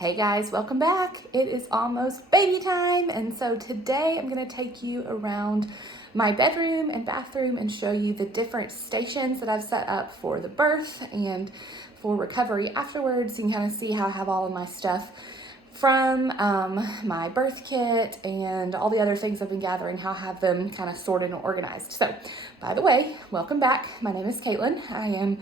Hey guys, welcome back. It is almost baby time, and so today I'm going to take you around my bedroom and bathroom and show you the different stations that I've set up for the birth and for recovery afterwards. You can kind of see how I have all of my stuff from my birth kit and all the other things I've been gathering, how I have them kind of sorted and organized. So, by the way, welcome back. My name is Caitlin. I am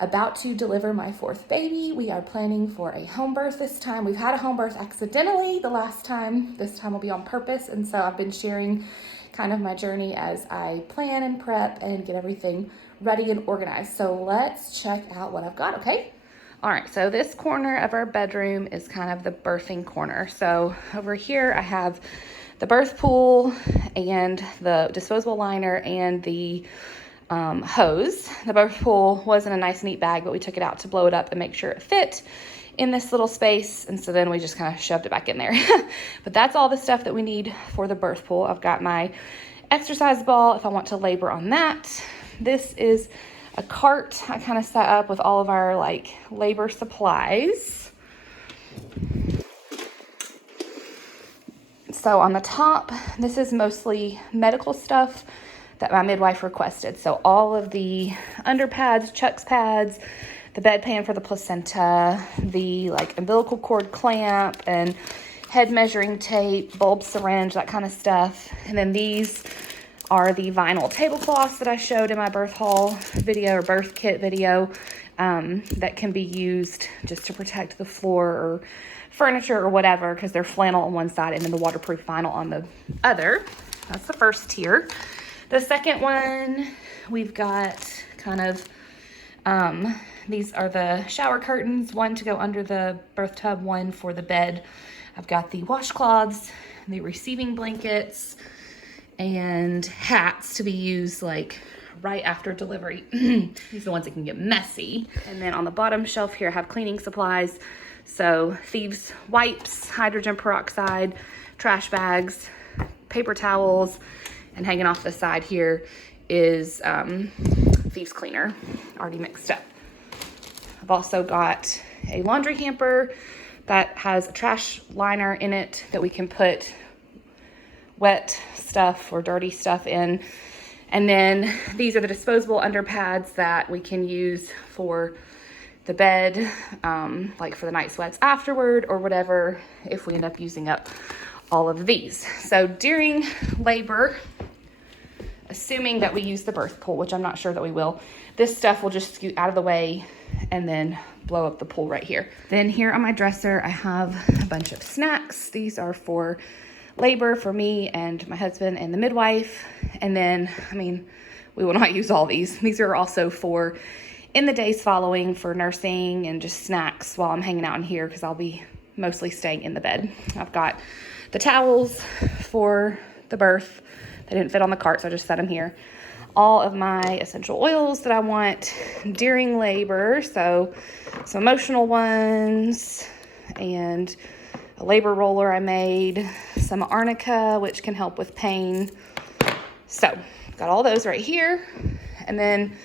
about to deliver my fourth baby. We are planning for a home birth this time. We've had a home birth accidentally the last time. This time will be on purpose. And so I've been sharing kind of my journey as I plan and prep and get everything ready and organized. So let's check out what I've got, okay? All right, so this corner of our bedroom is kind of the birthing corner. So over here I have the birth pool and the disposable liner and the hose. The birth pool was in a nice neat bag, but we took it out to blow it up and make sure it fit in this little space. And so then we just kind of shoved it back in there. But that's all the stuff that we need for the birth pool. I've got my exercise ball if I want to labor on that. This is a cart I kind of set up with all of our like labor supplies. So on the top, this is mostly medical stuff that my midwife requested. So all of the underpads, Chuck's pads, the bedpan for the placenta, the like umbilical cord clamp and head measuring tape, bulb syringe, that kind of stuff. And then these are the vinyl tablecloths that I showed in my birth haul video or birth kit video that can be used just to protect the floor or furniture or whatever, because they're flannel on one side and then the waterproof vinyl on the other. That's the first tier. The second one, we've got kind of, these are the shower curtains, one to go under the birth tub, one for the bed. I've got the washcloths, the receiving blankets, and hats to be used like right after delivery. These are the ones that can get messy. And then on the bottom shelf here, I have cleaning supplies. So thieves wipes, hydrogen peroxide, trash bags, paper towels, and hanging off the side here is thieves cleaner, already mixed up. I've also got a laundry hamper that has a trash liner in it that we can put wet stuff or dirty stuff in. And then these are the disposable underpads that we can use for the bed, like for the night sweats afterward or whatever, if we end up using up all of these. So during labor, assuming that we use the birth pool, which I'm not sure that we will, this stuff will just scoot out of the way and then blow up the pool right here. Then here on my dresser, I have a bunch of snacks. These are for labor for me and my husband and the midwife. And then, we will not use all these. These are also for in the days following for nursing and just snacks while I'm hanging out in here, because I'll be mostly staying in the bed. I've got the towels for the birth. They didn't fit on the cart, so I just set them here. All of my essential oils that I want during labor, so some emotional ones and a labor roller I made, some arnica, which can help with pain. So got all those right here. And then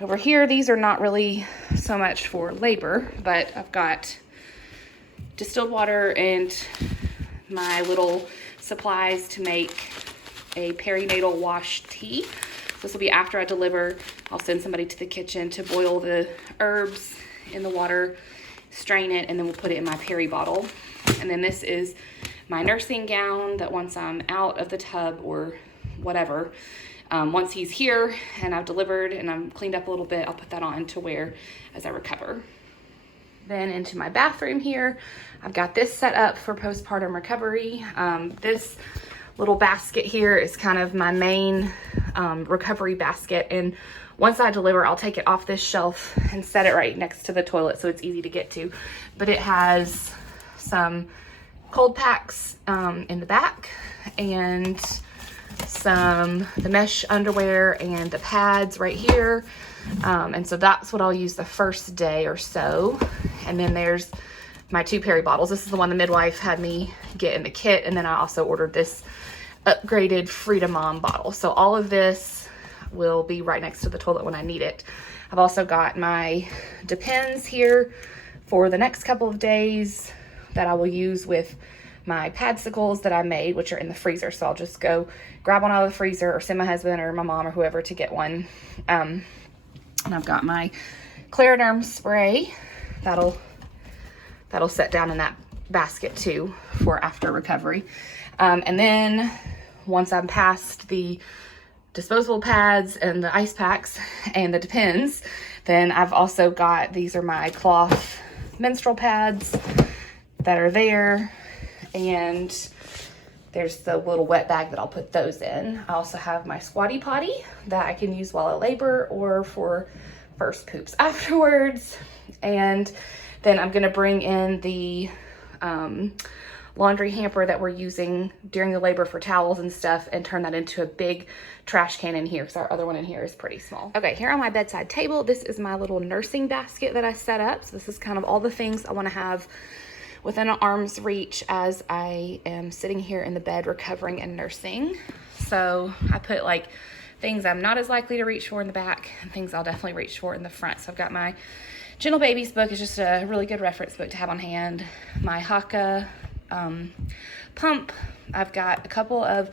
over here, these are not really so much for labor, but I've got distilled water and my little supplies to make a perinatal wash tea. This will be after I deliver. I'll send somebody to the kitchen to boil the herbs in the water, strain it, and then we'll put it in my peri bottle. And then this is my nursing gown that once I'm out of the tub or whatever, once he's here and I've delivered and I'm cleaned up a little bit, I'll put that on to wear as I recover. Then into my bathroom here, I've got this set up for postpartum recovery. This little basket here is kind of my main recovery basket, and once I deliver, I'll take it off this shelf and set it right next to the toilet so it's easy to get to. But it has some cold packs in the back and the mesh underwear and the pads right here, and so that's what I'll use the first day or so. And then there's my 2 peri bottles. This is the one the midwife had me get in the kit, and then I also ordered this upgraded Freedom Mom bottle. So all of this will be right next to the toilet when I need it. I've also got my Depends here for the next couple of days. that I will use with my padsicles that I made, which are in the freezer. So I'll just go grab one out of the freezer or send my husband or my mom or whoever to get one. And I've got my Clariderm spray that'll set down in that basket too for after recovery. And then once I'm past the disposable pads and the ice packs and the Depends, then I've also got, these are my cloth menstrual pads that are there, and there's the little wet bag that I'll put those in. I also have my squatty potty that I can use while I labor or for first poops afterwards. And then I'm gonna bring in the laundry hamper that we're using during the labor for towels and stuff and turn that into a big trash can in here because our other one in here is pretty small. Okay, here on my bedside table, this is my little nursing basket that I set up. So this is kind of all the things I want to have within an arm's reach as I am sitting here in the bed recovering and nursing. So I put like things I'm not as likely to reach for in the back and things I'll definitely reach for in the front. So I've got my Gentle Babies book. It's just a really good reference book to have on hand. My Haka pump. I've got a couple of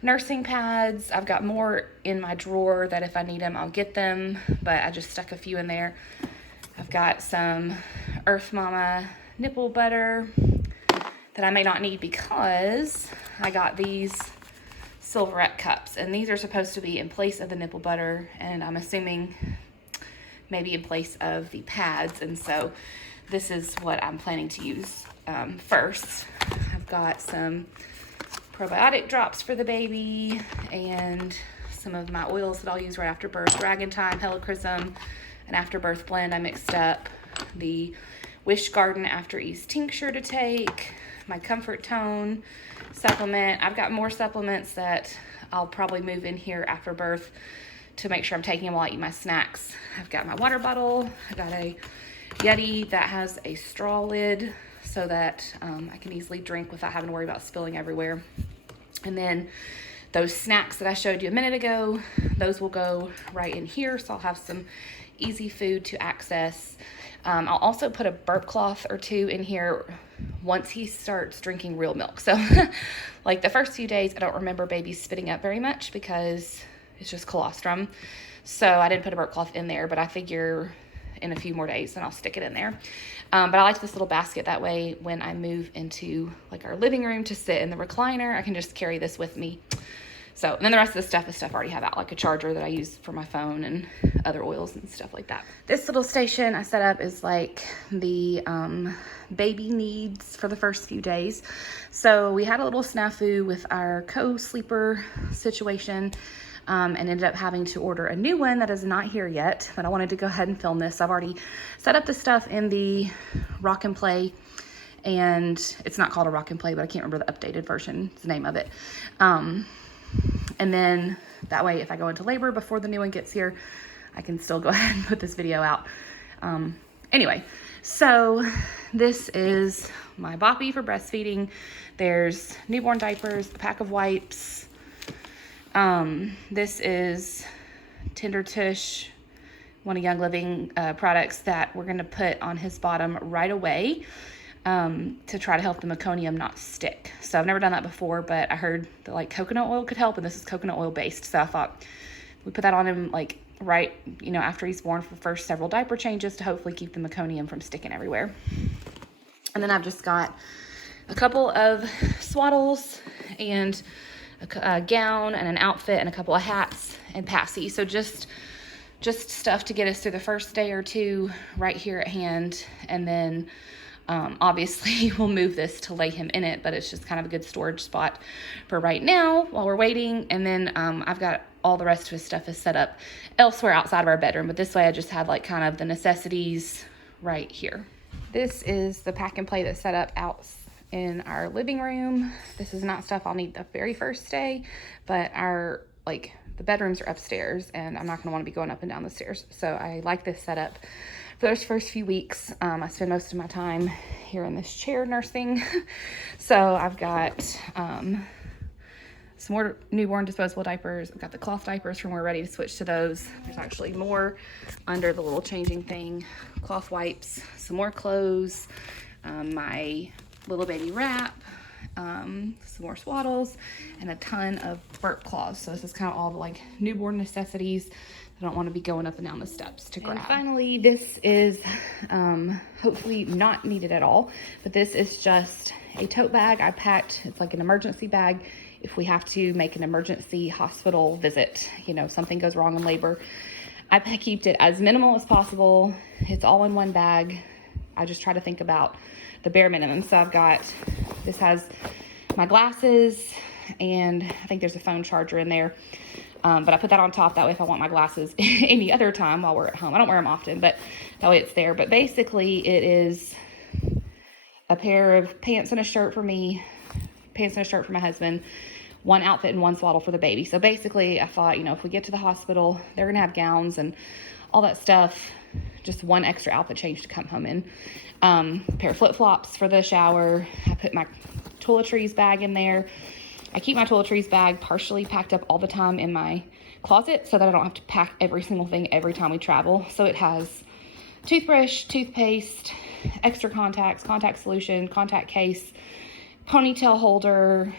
nursing pads. I've got more in my drawer that if I need them, I'll get them, but I just stuck a few in there. I've got some Earth Mama nipple butter that I may not need because I got these Silverette cups, and these are supposed to be in place of the nipple butter, and I'm assuming maybe in place of the pads, and so this is what I'm planning to use first. I've got some probiotic drops for the baby and some of my oils that I'll use right after birth. Dragon Time, Helichrysum, an after birth blend I mixed up. The Wish Garden After Ease tincture to take. My Comfort Tone supplement. I've got more supplements that I'll probably move in here after birth to make sure I'm taking them while I eat my snacks. I've got my water bottle. I got a Yeti that has a straw lid so that I can easily drink without having to worry about spilling everywhere. And then those snacks that I showed you a minute ago, those will go right in here. So I'll have some easy food to access. I'll also put a burp cloth or two in here once he starts drinking real milk. So like the first few days, I don't remember baby spitting up very much because it's just colostrum. So I didn't put a burp cloth in there, but I figure in a few more days then I'll stick it in there. But I like this little basket, that way when I move into like our living room to sit in the recliner, I can just carry this with me. So, and then the rest of the stuff is stuff I already have out, like a charger that I use for my phone and other oils and stuff like that. This little station I set up is like the baby needs for the first few days. So we had a little snafu with our co-sleeper situation and ended up having to order a new one that is not here yet, but I wanted to go ahead and film this. So I've already set up the stuff in the Rock and Play, and it's not called a Rock and Play, but I can't remember the updated version. It's the name of it. And then that way, if I go into labor before the new one gets here, I can still go ahead and put this video out. Anyway, so this is my boppy for breastfeeding. There's newborn diapers, a pack of wipes. This is Tender Tush, one of Young Living products that we're going to put on his bottom right away to try to help the meconium not stick. So I've never done that before, but I heard that like coconut oil could help, and this is coconut oil based. So I thought we put that on him like right, you know, after he's born for the first several diaper changes to hopefully keep the meconium from sticking everywhere. And then I've just got a couple of swaddles and a gown and an outfit and a couple of hats and passy. So just stuff to get us through the first day or two right here at hand. And then obviously we'll move this to lay him in it, but it's just kind of a good storage spot for right now while we're waiting. And then I've got all the rest of his stuff is set up elsewhere outside of our bedroom, but this way I just had like kind of the necessities right here. This is the pack and play that's set up out in our living room. This is not stuff I'll need the very first day, but our the bedrooms are upstairs and I'm not gonna want to be going up and down the stairs. So I like this setup for those first few weeks. I spend most of my time here in this chair nursing. So I've got some more newborn disposable diapers. I've got the cloth diapers from we're ready to switch to those. There's actually more under the little changing thing. Cloth wipes, some more clothes, my little baby wrap, some more swaddles, and a ton of burp cloths. So this is kind of all the like newborn necessities. I don't want to be going up and down the steps to grab. And finally, this is hopefully not needed at all, but this is just a tote bag I packed. It's like an emergency bag if we have to make an emergency hospital visit, you know, something goes wrong in labor. I kept it as minimal as possible. It's all in one bag. I just try to think about the bare minimum. So I've got, this has my glasses, and I think there's a phone charger in there. But I put that on top, that way if I want my glasses any other time while we're at home. I don't wear them often, but that way it's there. But basically it is a pair of pants and a shirt for me, pants and a shirt for my husband, one outfit and one swaddle for the baby. So basically I thought, you know, if we get to the hospital, they're gonna have gowns and all that stuff, just one extra outfit change to come home in. A pair of flip-flops for the shower. I put my toiletries bag in there. I keep my toiletries bag partially packed up all the time in my closet so that I don't have to pack every single thing every time we travel. So it has toothbrush, toothpaste, extra contacts, contact solution, contact case, ponytail holder.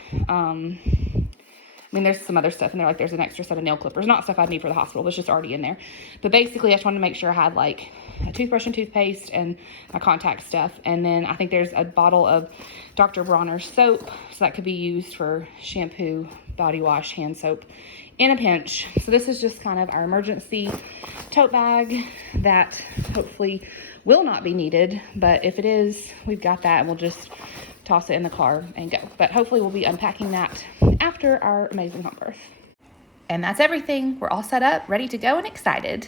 I mean, there's some other stuff in there, like there's an extra set of nail clippers, not stuff I'd need for the hospital, but it's just already in there. But basically, I just wanted to make sure I had like a toothbrush and toothpaste and my contact stuff. And then I think there's a bottle of Dr. Bronner's soap, so that could be used for shampoo, body wash, hand soap in a pinch. So this is just kind of our emergency tote bag that hopefully will not be needed, but if it is, we've got that, and we'll just toss it in the car and go. But hopefully we'll be unpacking that after our amazing home birth. And that's everything. We're all set up, ready to go, and excited.